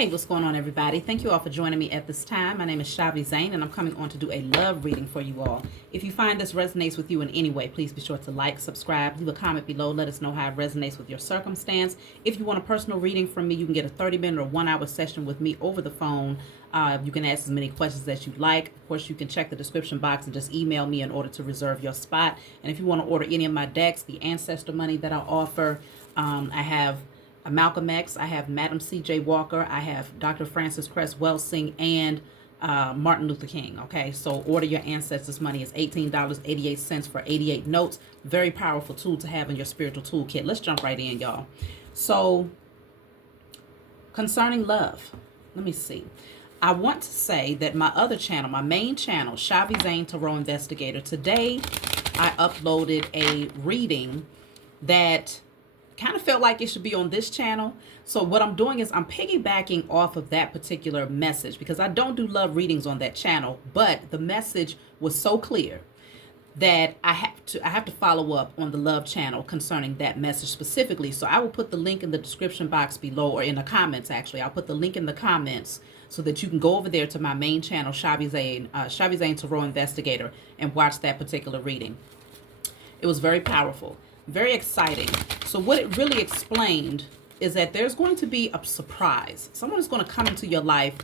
Hey, what's going on, everybody? Thank you all for joining me at this time. My name is Shavi Zane, and I'm coming on to do a love reading for you all. If you find this resonates with you in any way, please be sure to like, subscribe, leave a comment below. Let us know how it resonates with your circumstance. If you want a personal reading from me, you can get a 30-minute or 1-hour session with me over the phone. You can ask as many questions as you like. Of course, you can check the description box and just email me in order to reserve your spot. And if you want to order any of my decks, the Ancestor Money that I offer, I have Malcolm X, I have Madam C.J. Walker, I have Dr. Francis Cress Welsing, and Martin Luther King. Okay, so order your Ancestors Money. Is $18.88 for 88 notes. Very powerful tool to have in your spiritual toolkit. Let's jump right in, y'all. So, concerning love, let me see. I want to say that my other channel, my main channel, Shavi Zane Tarot Investigator, today I uploaded a reading that kind of felt like it should be on this channel. So what I'm doing is I'm piggybacking off of that particular message because I don't do love readings on that channel, but the message was so clear that I have to follow up on the love channel concerning that message specifically. So I will put the link in the description box below, or in the comments. Actually, I'll put the link in the comments so that you can go over there to my main channel, Shavi Zane Tarot Investigator, and watch that particular reading. It was very powerful, very exciting. So what it really explained is that there's going to be a surprise. Someone is going to come into your life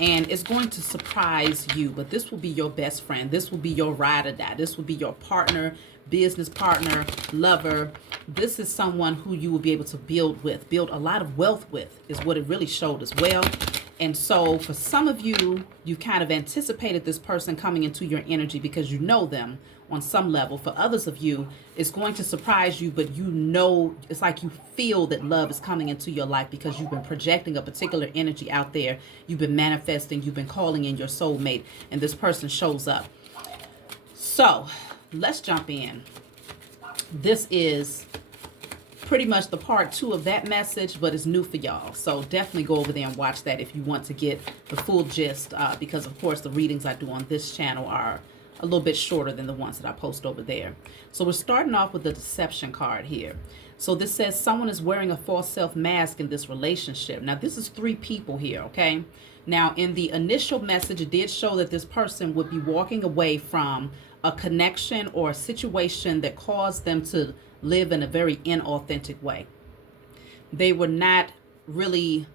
and it's going to surprise you, but this will be your best friend. This will be your ride or die. This will be your partner, business partner, lover. This is someone who you will be able to build a lot of wealth with, is what it really showed as well. And so for some of you, you kind of anticipated this person coming into your energy because you know them on some level. For others of you, it's going to surprise you, but you know, it's like you feel that love is coming into your life because you've been projecting a particular energy out there. You've been manifesting, you've been calling in your soulmate, and this person shows up. So let's jump in. This is pretty much the part 2 of that message, but it's new for y'all. So definitely go over there and watch that if you want to get the full gist, because of course the readings I do on this channel are a little bit shorter than the ones that I post over there. So we're starting off with the deception card here. So this says someone is wearing a false self mask in this relationship. Now this is 3 people here, okay? Now in the initial message, it did show that this person would be walking away from a connection or a situation that caused them to live in a very inauthentic way. They were not really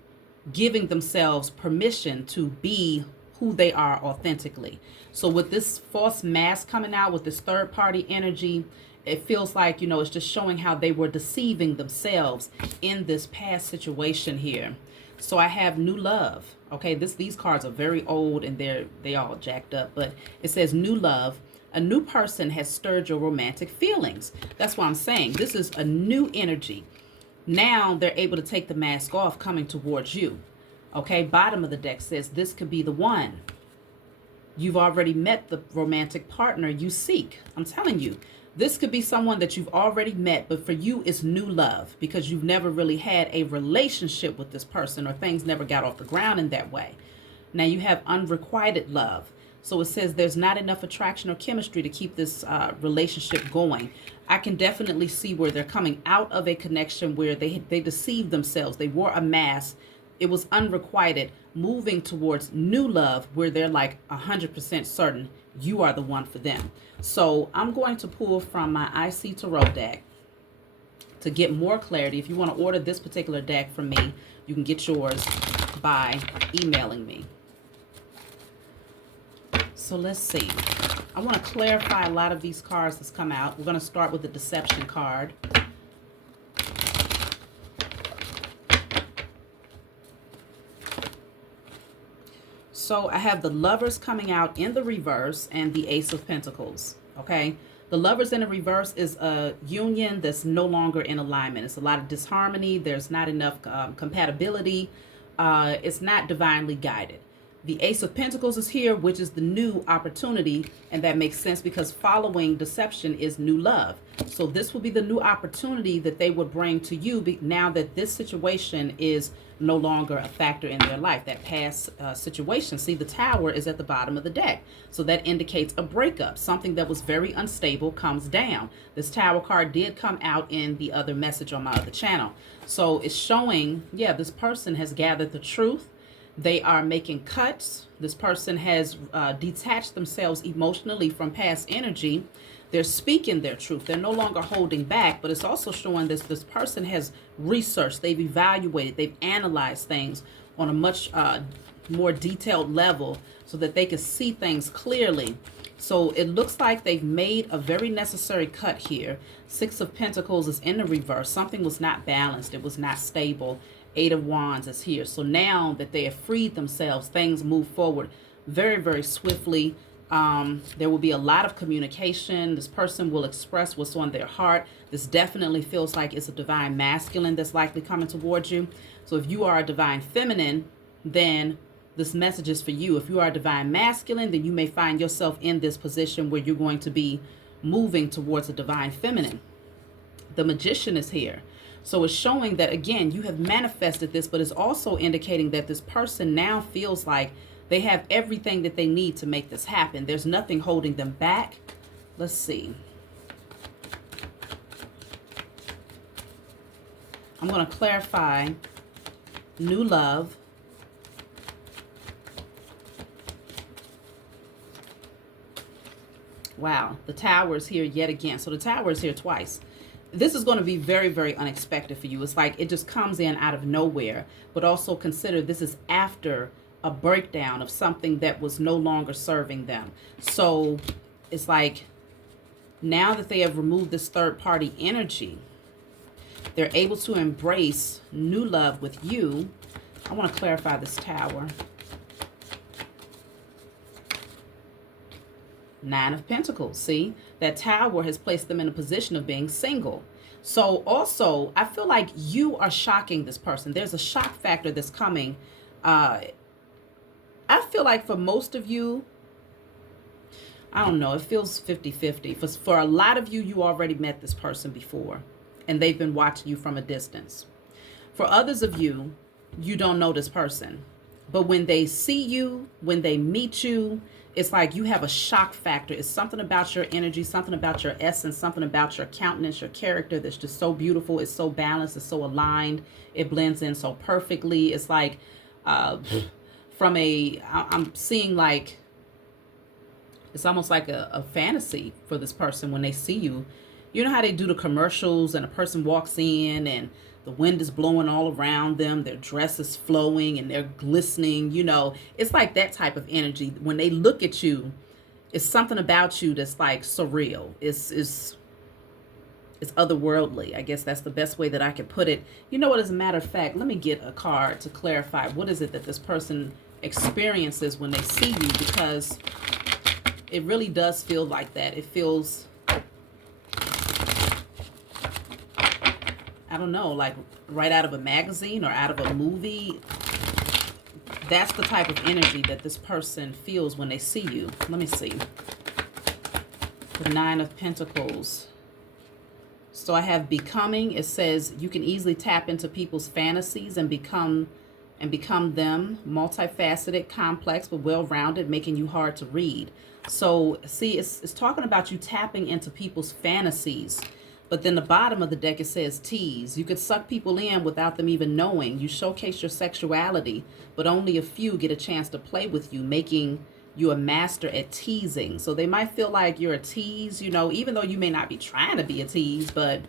giving themselves permission to be who they are authentically. So with this false mask coming out with this third party energy, it feels like, you know, it's just showing how they were deceiving themselves in this past situation here. So I have new love. Okay, these cards are very old and they all jacked up, but it says new love. A new person has stirred your romantic feelings. That's why I'm saying this is a new energy. Now they're able to take the mask off coming towards you. Okay, bottom of the deck says this could be the one. You've already met the romantic partner you seek. I'm telling you, this could be someone that you've already met, but for you it's new love because you've never really had a relationship with this person, or things never got off the ground in that way. Now you have unrequited love. So it says there's not enough attraction or chemistry to keep this relationship going. I can definitely see where they're coming out of a connection where they deceived themselves. They wore a mask. It was unrequited, moving towards new love where they're like 100% certain you are the one for them. So I'm going to pull from my IC Tarot deck to get more clarity. If you want to order this particular deck from me, you can get yours by emailing me. So let's see. I want to clarify a lot of these cards that's come out. We're going to start with the deception card. So I have the Lovers coming out in the reverse and the Ace of Pentacles. Okay. The Lovers in the reverse is a union that's no longer in alignment. It's a lot of disharmony. There's not enough compatibility. It's not divinely guided. The Ace of Pentacles is here, which is the new opportunity, and that makes sense because following deception is new love. So this will be the new opportunity that they would bring to you now that this situation is no longer a factor in their life. That past situation, see, the Tower is at the bottom of the deck. So that indicates a breakup. Something that was very unstable comes down. This Tower card did come out in the other message on my other channel. So it's showing, yeah, this person has gathered the truth. They are making cuts. This person has detached themselves emotionally from past energy. They're speaking their truth. They're no longer holding back, but it's also showing this person has researched, they've evaluated, they've analyzed things on a much more detailed level so that they can see things clearly. So it looks like they've made a very necessary cut here. Six of Pentacles is in the reverse. Something was not balanced. It was not stable. Eight of Wands is here. So now that they have freed themselves, things move forward very, very swiftly. There will be a lot of communication. This person will express what's on their heart. This definitely feels like it's a divine masculine that's likely coming towards you. So if you are a divine feminine, then this message is for you. If you are a divine masculine, then you may find yourself in this position where you're going to be moving towards a divine feminine. The Magician is here. So it's showing that, again, you have manifested this, but it's also indicating that this person now feels like they have everything that they need to make this happen. There's nothing holding them back. Let's see. I'm going to clarify new love. Wow, the Tower is here yet again. So the Tower is here twice. This is going to be very, very unexpected for you. It's like it just comes in out of nowhere. But also consider this is after a breakdown of something that was no longer serving them. So it's like now that they have removed this third-party energy, they're able to embrace new love with you. I want to clarify this Tower. Nine of Pentacles. See, that Tower has placed them in a position of being single. So also, I feel like you are shocking this person. There's a shock factor that's coming. I feel like for most of you, I don't know, it feels 50-50. For a lot of you, you already met this person before, and they've been watching you from a distance. For others of you, you don't know this person. But when they see you, when they meet you, it's like you have a shock factor. It's something about your energy, something about your essence, something about your countenance, your character that's just so beautiful. It's so balanced. It's so aligned. It blends in so perfectly. It's like I'm seeing like, it's almost like a fantasy for this person when they see you. You know how they do the commercials and a person walks in and the wind is blowing all around them. Their dress is flowing and they're glistening. You know, it's like that type of energy. When they look at you, it's something about you that's like surreal. It's otherworldly. I guess that's the best way that I can put it. You know what, as a matter of fact, let me get a card to clarify what is it that this person experiences when they see you, because it really does feel like that. It feels, I don't know, like right out of a magazine or out of a movie. That's the type of energy that this person feels when they see you. Let me see. The Nine of Pentacles. So I have becoming. It says you can easily tap into people's fantasies and become them. Multifaceted, complex, but well-rounded, making you hard to read. So see, it's talking about you tapping into people's fantasies. But then the bottom of the deck, it says tease. You could suck people in without them even knowing. You showcase your sexuality, but only a few get a chance to play with you, making you a master at teasing. So they might feel like you're a tease, you know, even though you may not be trying to be a tease. But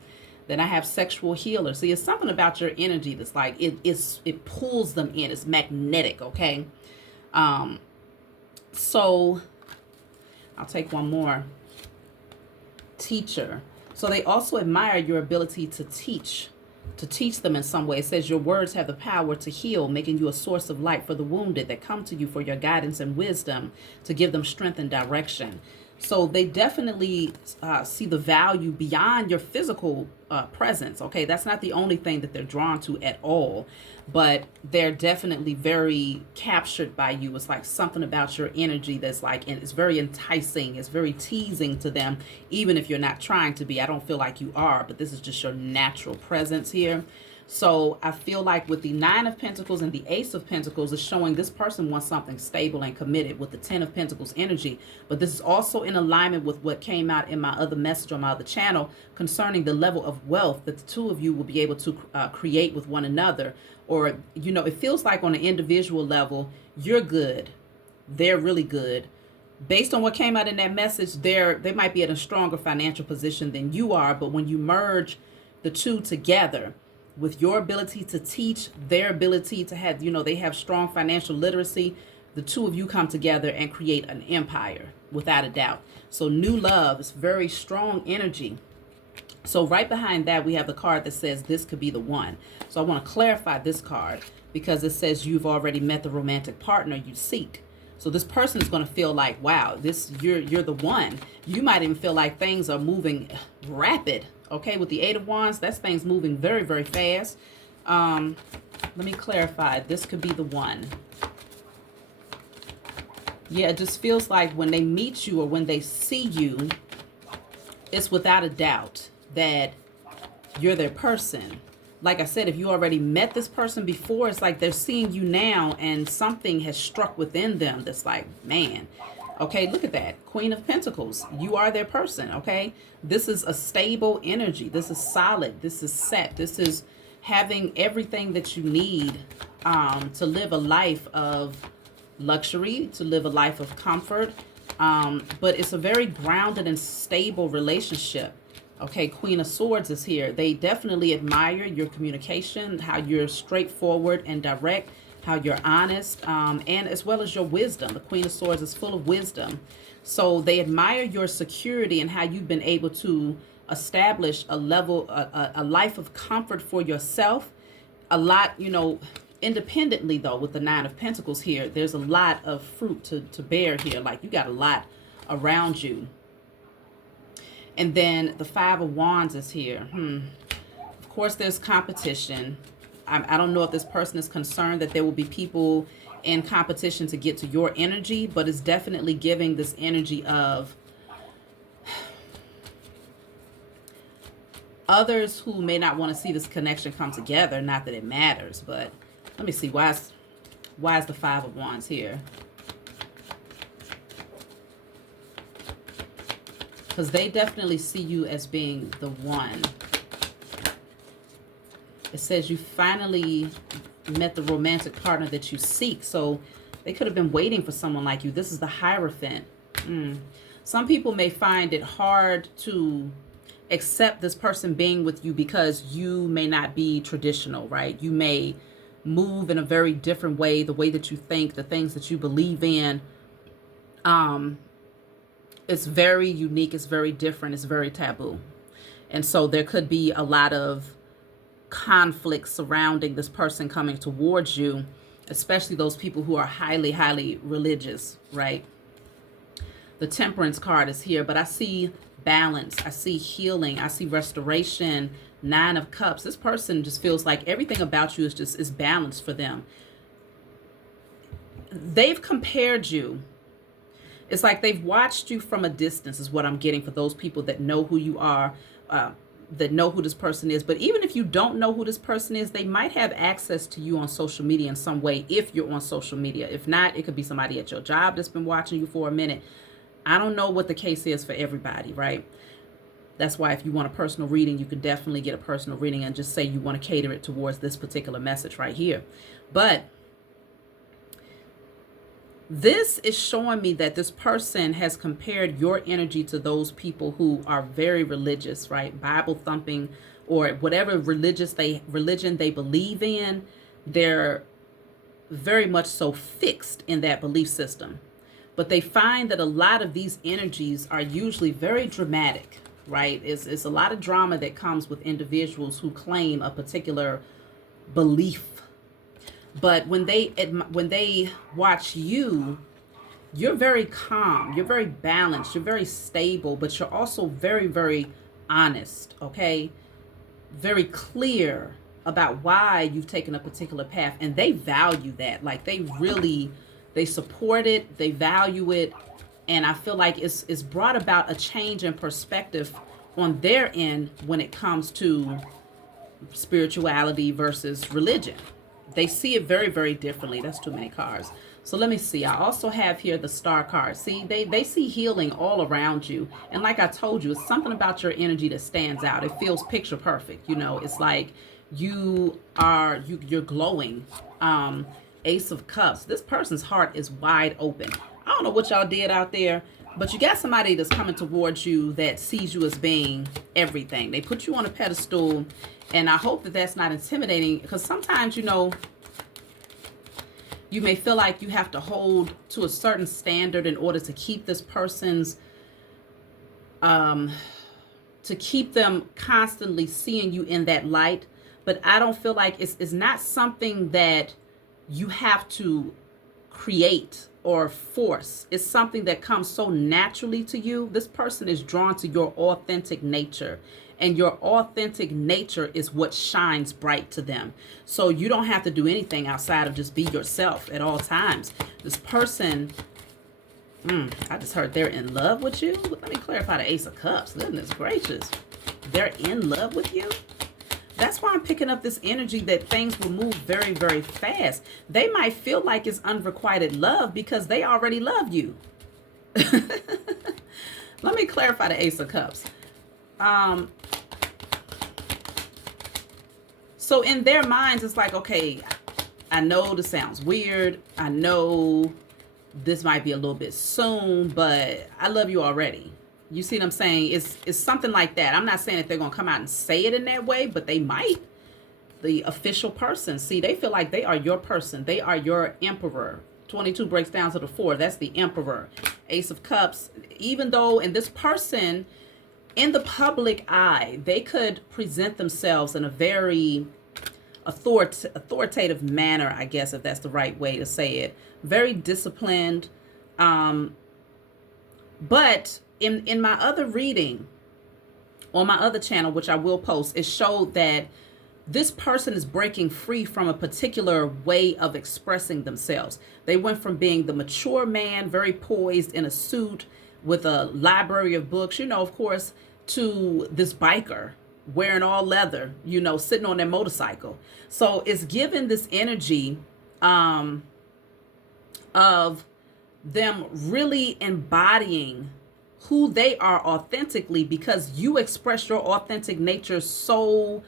then I have sexual healer. See, it's something about your energy that's like, it pulls them in. It's magnetic, okay? So I'll take one more. Teacher. So they also admire your ability to teach them in some way. It says your words have the power to heal, making you a source of light for the wounded that come to you for your guidance and wisdom, to give them strength and direction. So they definitely see the value beyond your physical presence. Okay, that's not the only thing that they're drawn to at all, but they're definitely very captured by you. It's like something about your energy that's like, and it's very enticing. It's very teasing to them, even if you're not trying to be. I don't feel like you are, but this is just your natural presence here. So I feel like with the Nine of Pentacles and the Ace of Pentacles is showing this person wants something stable and committed with the Ten of Pentacles energy. But this is also in alignment with what came out in my other message on my other channel concerning the level of wealth that the two of you will be able to create with one another. Or, you know, it feels like on an individual level, you're good. They're really good. Based on what came out in that message, they might be in a stronger financial position than you are. But when you merge the two together, with your ability to teach, their ability to have, you know, they have strong financial literacy, the two of you come together and create an empire without a doubt. So new love is very strong energy. So right behind that, we have the card that says this could be the one. So I want to clarify this card because it says you've already met the romantic partner you seek. So this person is going to feel like, wow, you're the one. You might even feel like things are moving rapid. Okay, with the Eight of Wands, that's things moving very, very fast. Let me clarify. This could be the one. Yeah, it just feels like when they meet you or when they see you, it's without a doubt that you're their person. Like I said, if you already met this person before, it's like they're seeing you now and something has struck within them that's like, man, okay, look at that. Queen of Pentacles. You are their person, okay? This is a stable energy. This is solid. This is set. This is having everything that you need to live a life of luxury, to live a life of comfort. But it's a very grounded and stable relationship. Okay, Queen of Swords is here. They definitely admire your communication, how you're straightforward and direct, how you're honest, and as well as your wisdom. The Queen of Swords is full of wisdom. So they admire your security and how you've been able to establish a level, a life of comfort for yourself. A lot, you know, independently though, with the Nine of Pentacles here, there's a lot of fruit to bear here. Like you got a lot around you. And then the Five of Wands is here. Of course, there's competition. I don't know if this person is concerned that there will be people in competition to get to your energy, but it's definitely giving this energy of others who may not want to see this connection come together. Not that it matters, but let me see. Why is the Five of Wands here? Because they definitely see you as being the one. It says you finally met the romantic partner that you seek. So they could have been waiting for someone like you. This is the Hierophant. Some people may find it hard to accept this person being with you because you may not be traditional, right? You may move in a very different way, the way that you think, the things that you believe in. It's very unique, it's very different, it's very taboo. And so there could be a lot of conflict surrounding this person coming towards you, especially those people who are highly, highly religious, right? The Temperance card is here, but I see balance, I see healing, I see restoration, Nine of Cups. This person just feels like everything about you is balanced for them. They've compared you. It's like they've watched you from a distance is what I'm getting for those people that know who you are, that know who this person is. But even if you don't know who this person is, they might have access to you on social media in some way if you're on social media. If not, it could be somebody at your job that's been watching you for a minute. I don't know what the case is for everybody, right? That's why if you want a personal reading, you can definitely get a personal reading and just say you want to cater it towards this particular message right here. But this is showing me that this person has compared your energy to those people who are very religious, right? Bible thumping or whatever religion they believe in. They're very much so fixed in that belief system. But they find that a lot of these energies are usually very dramatic, right? It's a lot of drama that comes with individuals who claim a particular belief. But when they watch you, you're very calm, you're very balanced, you're very stable, but you're also very, very honest, okay? Very clear about why you've taken a particular path. And they value that. Like they support it, they value it. And I feel like it's brought about a change in perspective on their end when it comes to spirituality versus religion. They see it very, very differently. That's too many cards. So let me see. I also have here the star card. See, they see healing all around you. And like I told you, it's something about your energy that stands out. It feels picture perfect. You know, it's like you're glowing. Ace of Cups. This person's heart is wide open. I don't know what y'all did out there, but you got somebody that's coming towards you that sees you as being everything. They put you on a pedestal, and I hope that that's not intimidating, because sometimes, you know, you may feel like you have to hold to a certain standard in order to keep this person's, to keep them constantly seeing you in that light. But I don't feel like it's not something that you have to create or force. It's something that comes so naturally to you. This person is drawn to your authentic nature, and your authentic nature is what shines bright to them. So you don't have to do anything outside of just be yourself at all times. This person, I just heard they're in love with you. Let me clarify the Ace of Cups. Goodness gracious. They're in love with you? That's why I'm picking up this energy that things will move very, very fast. They might feel like it's unrequited love because they already love you. Let me clarify the Ace of Cups. So in their minds, it's like, okay, I know this sounds weird. I know this might be a little bit soon, but I love you already. You see what I'm saying? It's something like that. I'm not saying that they're going to come out and say it in that way, but they might. The official person. See, they feel like they are your person. They are your emperor. 22 breaks down to the 4. That's the emperor. Ace of Cups. Even though, and this person, in the public eye, they could present themselves in a very authoritative manner, I guess, if that's the right way to say it. Very disciplined. But in my other reading, on my other channel, which I will post, it showed that this person is breaking free from a particular way of expressing themselves. They went from being the mature man, very poised in a suit with a library of books, you know, of course, to this biker wearing all leather, you know, sitting on their motorcycle. So it's given this energy of them really embodying who they are authentically, because you express your authentic nature so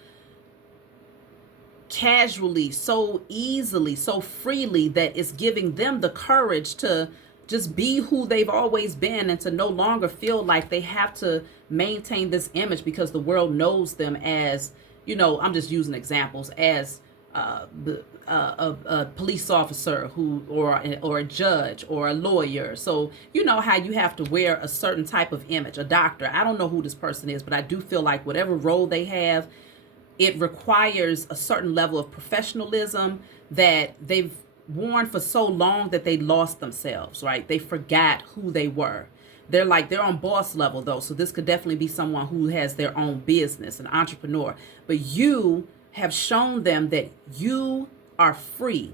casually, so easily, so freely, that it's giving them the courage to just be who they've always been, and to no longer feel like they have to maintain this image because the world knows them as, you know, I'm just using examples, as a police officer who, or a judge or a lawyer. So you know how you have to wear a certain type of image. A doctor. I don't know who this person is, but I do feel like whatever role they have, it requires a certain level of professionalism that they've worn for so long that they lost themselves, right? They forgot who they were. They're on boss level though. So this could definitely be someone who has their own business, an entrepreneur. But you have shown them that you are free,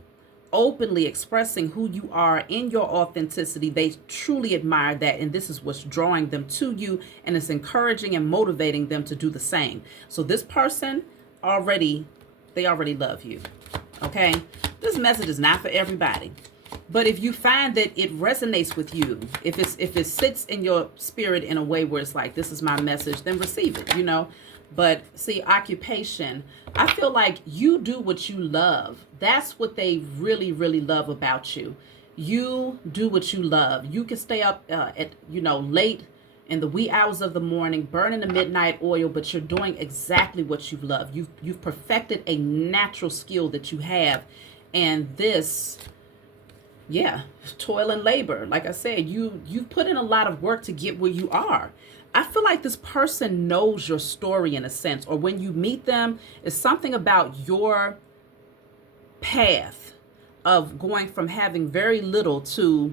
openly expressing who you are in your authenticity. They truly admire that, and this is what's drawing them to you, and it's encouraging and motivating them to do the same. So this person they already love you. Okay, this message is not for everybody, but if you find that it resonates with you, if it sits in your spirit in a way where it's like, this is my message, then receive it, you know. But see, occupation, I feel like you do what you love. That's what they really, really love about you. You do what you love. You can stay up at, you know, late in the wee hours of the morning, burning the midnight oil, but you're doing exactly what you love. You've perfected a natural skill that you have. And this, yeah, toil and labor. Like I said, you've put in a lot of work to get where you are. I feel like this person knows your story in a sense, or when you meet them, it's something about your path of going from having very little to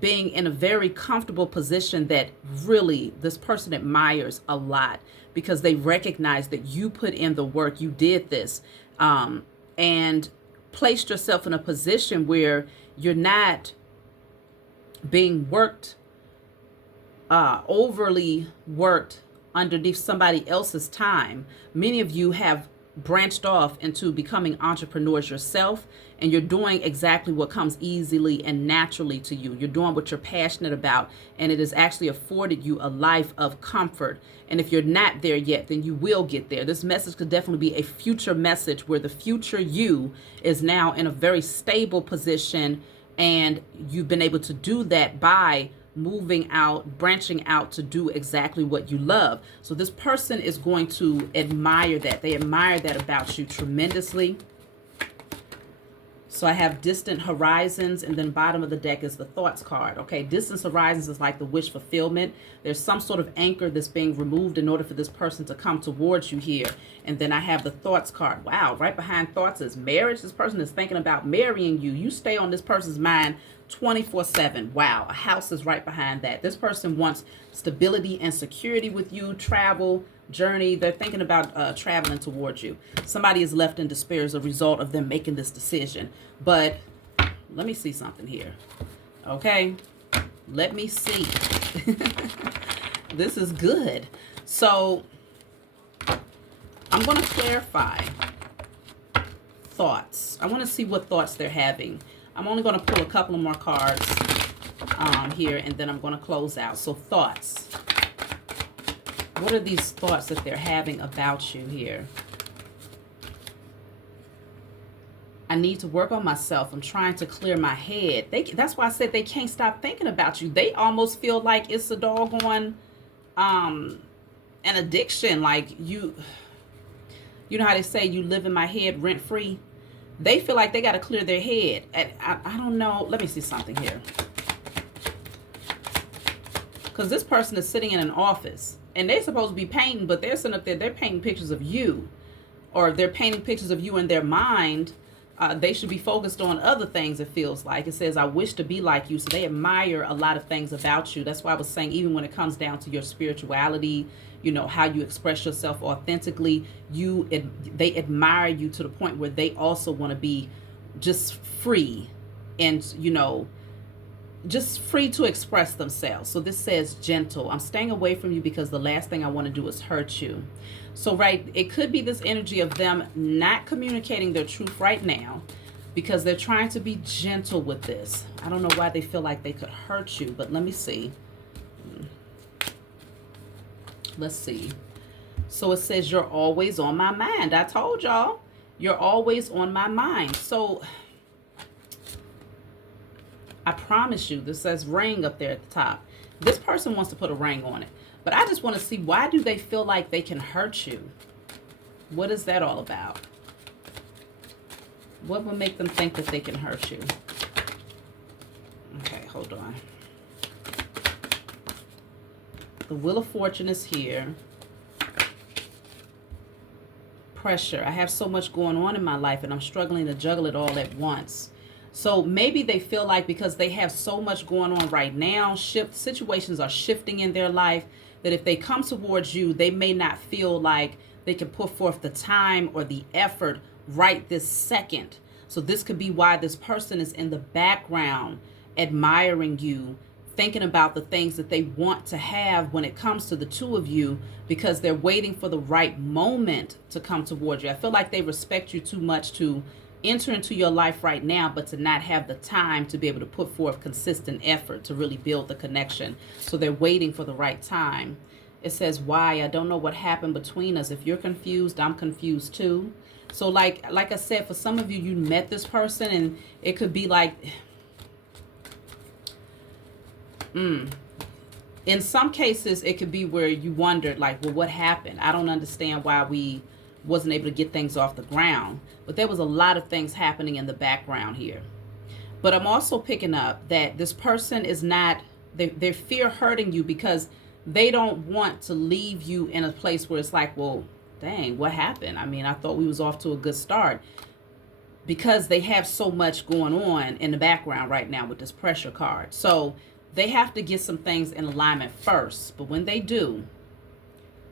being in a very comfortable position that really this person admires a lot, because they recognize that you put in the work, you did this, and placed yourself in a position where you're not being worked, overly worked underneath somebody else's time. Many of you have branched off into becoming entrepreneurs yourself, and you're doing exactly what comes easily and naturally to you. You're doing what you're passionate about, and it has actually afforded you a life of comfort. And if you're not there yet, then you will get there. This message could definitely be a future message where the future you is now in a very stable position, and you've been able to do that by moving out, branching out to do exactly what you love. So this person is going to admire that. They admire that about you tremendously. So I have distant horizons, and then bottom of the deck is the thoughts card. Okay, distant horizons is like the wish fulfillment. There's some sort of anchor that's being removed in order for this person to come towards you here. And then I have the thoughts card. Wow, right behind thoughts is marriage. This person is thinking about marrying you. You stay on this person's mind 24/7. Wow, a house is right behind that. This person wants stability and security with you, travel, journey. They're thinking about traveling towards you. Somebody is left in despair as a result of them making this decision. But let me see something here. Okay, let me see. This is good. So I'm going to clarify thoughts. I want to see what thoughts they're having. I'm only going to pull a couple of more cards here, and then I'm going to close out. So thoughts. What are these thoughts that they're having about you here? I need to work on myself. I'm trying to clear my head. That's why I said they can't stop thinking about you. They almost feel like it's a doggone an addiction. Like you know how they say you live in my head rent free? They feel like they got to clear their head. I don't know. Let me see something here. Because this person is sitting in an office, and they're supposed to be painting, but they're sitting up there, they're painting pictures of you. Or they're painting pictures of you in their mind. They should be focused on other things, it feels like. It says, I wish to be like you. So they admire a lot of things about you. That's why I was saying, even when it comes down to your spirituality, you know, how you express yourself authentically, they admire you to the point where they also want to be just free and, you know, just free to express themselves. So this says gentle. I'm staying away from you because the last thing I want to do is hurt you. So, right, it could be this energy of them not communicating their truth right now because they're trying to be gentle with this. I don't know why they feel like they could hurt you, but let me see. Let's see. So it says you're always on my mind. I told y'all, you're always on my mind. So I promise you, this says ring up there at the top. This person wants to put a ring on it. But I just want to see, why do they feel like they can hurt you? What is that all about? What would make them think that they can hurt you? Okay, hold on. The Wheel of Fortune is here. Pressure. I have so much going on in my life, and I'm struggling to juggle it all at once. So maybe they feel like because they have so much going on right now, situations are shifting in their life, that if they come towards you, they may not feel like they can put forth the time or the effort right this second. So this could be why this person is in the background admiring you, thinking about the things that they want to have when it comes to the two of you, because they're waiting for the right moment to come towards you. I feel like they respect you too much to enter into your life right now, but to not have the time to be able to put forth consistent effort to really build the connection. So they're waiting for the right time. It says, why? I don't know what happened between us. If you're confused, I'm confused too. So like I said, for some of you, you met this person, and it could be like, in some cases, it could be where you wondered, like, well, what happened? I don't understand why we wasn't able to get things off the ground. But there was a lot of things happening in the background here. But I'm also picking up that this person is not, they fear hurting you because they don't want to leave you in a place where it's like, well, dang, what happened? I mean, I thought we was off to a good start. Because they have so much going on in the background right now with this pressure card. So they have to get some things in alignment first. But when they do,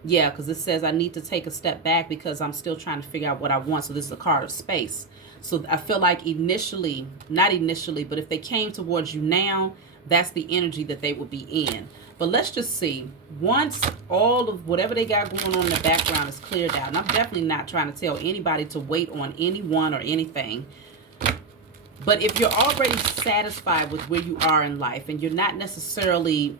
yeah, because it says I need to take a step back because I'm still trying to figure out what I want. So this is a card of space. So I feel like initially, not initially, but if they came towards you now, that's the energy that they will be in. But let's just see. Once all of whatever they got going on in the background is cleared out, and I'm definitely not trying to tell anybody to wait on anyone or anything. But if you're already satisfied with where you are in life and you're not necessarily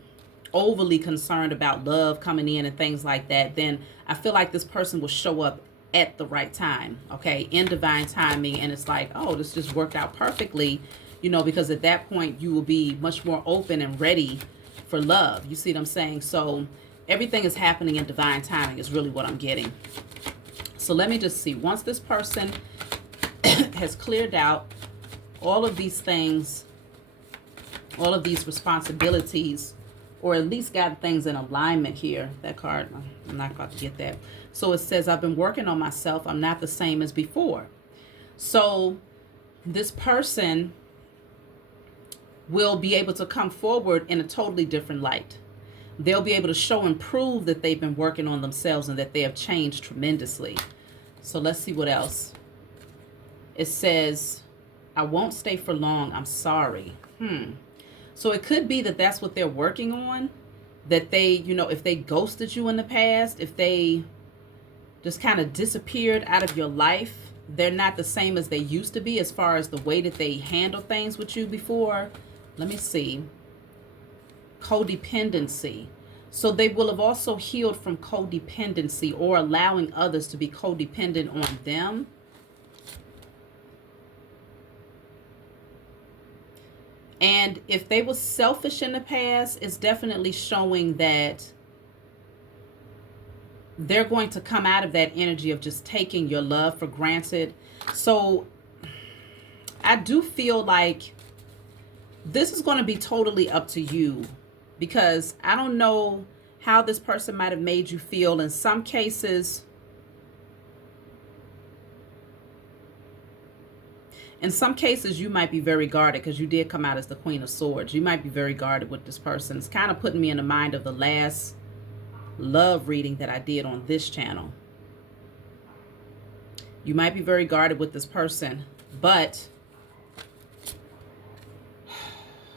overly concerned about love coming in and things like that, then I feel like this person will show up at the right time, okay, in divine timing. And it's like, oh, this just worked out perfectly, you know, because at that point you will be much more open and ready for love. You see what I'm saying? So everything is happening in divine timing is really what I'm getting. So let me just see. Once this person has cleared out all of these things, all of these responsibilities, or at least got things in alignment here. That card, I'm not about to get that. So it says, I've been working on myself. I'm not the same as before. So this person will be able to come forward in a totally different light. They'll be able to show and prove that they've been working on themselves and that they have changed tremendously. So let's see what else. It says, I won't stay for long. I'm sorry. So it could be that that's what they're working on. That they, you know, if they ghosted you in the past, if they just kind of disappeared out of your life, they're not the same as they used to be as far as the way that they handle things with you before. Let me see. Codependency. So they will have also healed from codependency or allowing others to be codependent on them. And if they were selfish in the past, it's definitely showing that they're going to come out of that energy of just taking your love for granted. So I do feel like this is going to be totally up to you, because I don't know how this person might have made you feel. In some cases, you might be very guarded, because you did come out as the Queen of Swords. You might be very guarded with this person. It's kind of putting me in the mind of the last love reading that I did on this channel. You might be very guarded with this person, but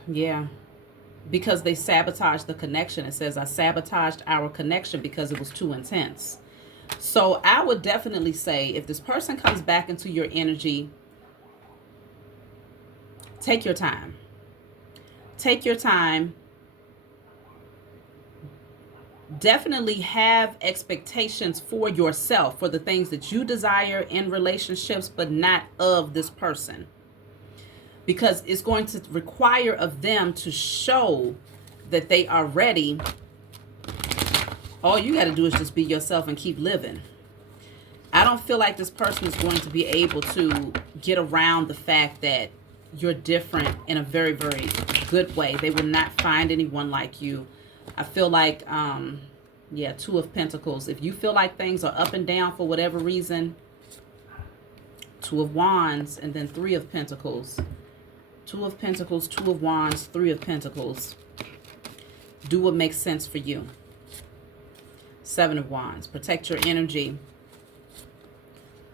yeah, because they sabotaged the connection. It says, I sabotaged our connection because it was too intense. So I would definitely say, if this person comes back into your energy, take your time. Take your time. Definitely have expectations for yourself, for the things that you desire in relationships, but not of this person. Because it's going to require of them to show that they are ready. All you got to do is just be yourself and keep living. I don't feel like this person is going to be able to get around the fact that you're different in a very, very good way. They will not find anyone like you. I feel like, yeah, Two of Pentacles. If you feel like things are up and down for whatever reason, Two of Wands, and then Three of Pentacles. Two of Pentacles, Two of Wands, Three of Pentacles. Do what makes sense for you. Seven of Wands. Protect your energy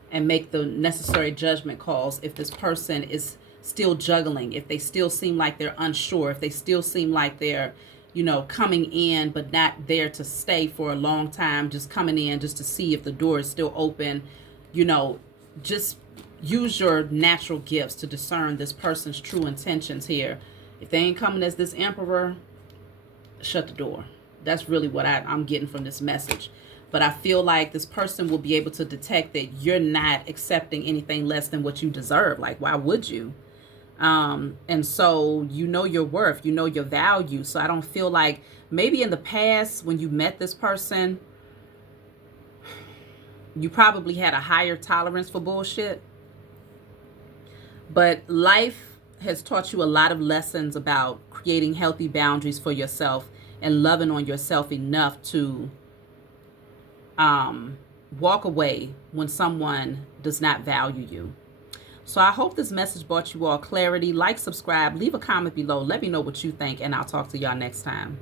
and make the necessary judgment calls if this person is still juggling, if they still seem like they're unsure, if they still seem like they're, you know, coming in but not there to stay for a long time, just coming in just to see if the door is still open. You know, just use your natural gifts to discern this person's true intentions here. If they ain't coming as this Emperor, shut the door. That's really what I'm getting from this message. But I feel like this person will be able to detect that you're not accepting anything less than what you deserve. Like, why would you? And so you know your worth, you know your value. So I don't feel like, maybe in the past when you met this person, you probably had a higher tolerance for bullshit. But life has taught you a lot of lessons about creating healthy boundaries for yourself and loving on yourself enough to walk away when someone does not value you. So I hope this message brought you all clarity. Like, subscribe, leave a comment below. Let me know what you think, and I'll talk to y'all next time.